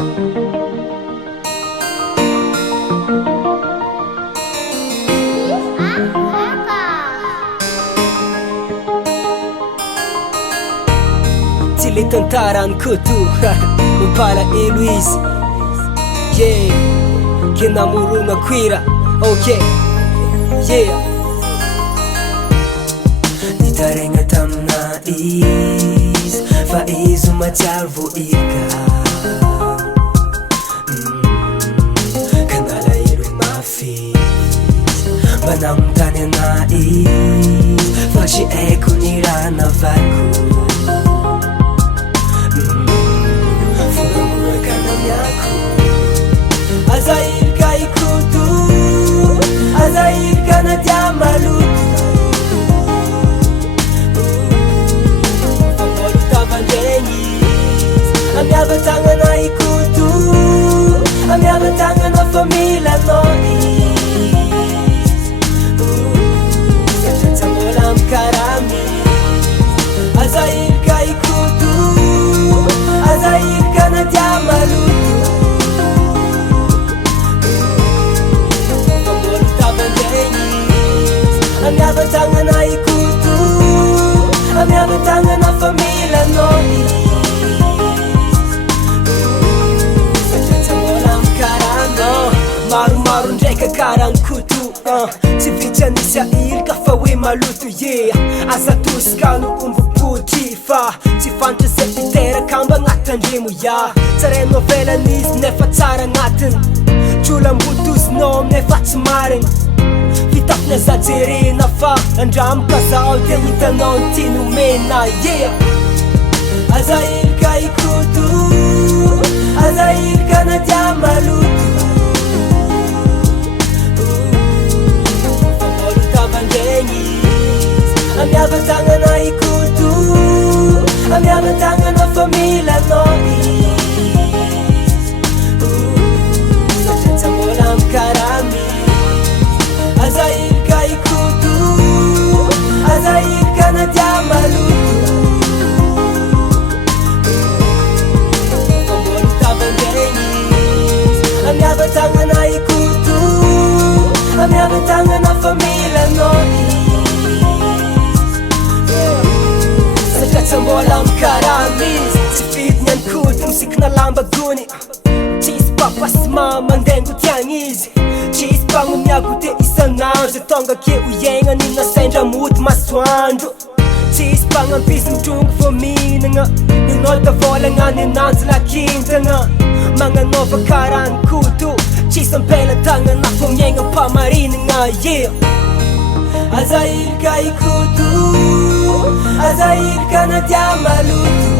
Tsy le tantarany koto mipala Eloise, yeah, ke namorogna quira, ok, yeah. Nitaregna tamina izy fa izy matsiaro voika, kanala elo mafy mba namontany ana izy fa tsy haiko ny raha navariko. Azairika ikutu, azairika na dia malutu, fambolo tavandrenyi, amiava tangana ikutu, amiava tangana famila nois, satratsambola mkarami. Azairika ikutu, azairika na dia malutu, amiava tangana ikutu, amiava tangana famila nois, satratsambola mkarano. Maromaro ndraika karankutu, tsy vitsy airika fa hoe maloto, yeah. Asa tosikano ombopotry fa tsy fantatra zay iteraka amba agnatandremo, ya. Tsarainao velan'izy nefa tsara agnatiny, trolambotozinao nefa tsy marigny, fitafina zajerena fa andramoka zao dia hitanao ny tinomena, yeah. Azairika ikutu, azairika na dia malutu, fambolo tavandrenyi, amiava tangana ikutu, amiava tangana famila nois, satratsambola mkarami. Azairika ikutu, azairika na dia malutu, fambolo tavandrenyi, amiava tangana ikutu, amiava tangana famila nois, satratsambola mkarami. Tsy vidiny any koto misikina lamba gony, tsisy papa sy mama mandengo tiagny izy, tsisy mpagnoniago te isanandro, tonga ke uiegna ny nasaindra mody masoandro, tsisy mpagnampisy mitrongo vo minagna, ninolo tavolagna ny ananjy lakintagna, magnanova karany koto, tsisy ampela tagnana fo miegna mpamarinagna, yeah. Azairika ikutu, azairika na dia malutu,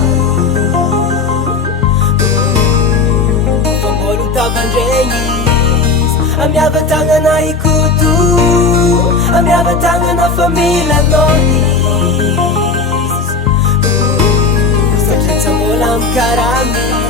fambolo tavandrenyi, amiava tangana ikutu, amiava tangana famila nois, satratsambola mkarami.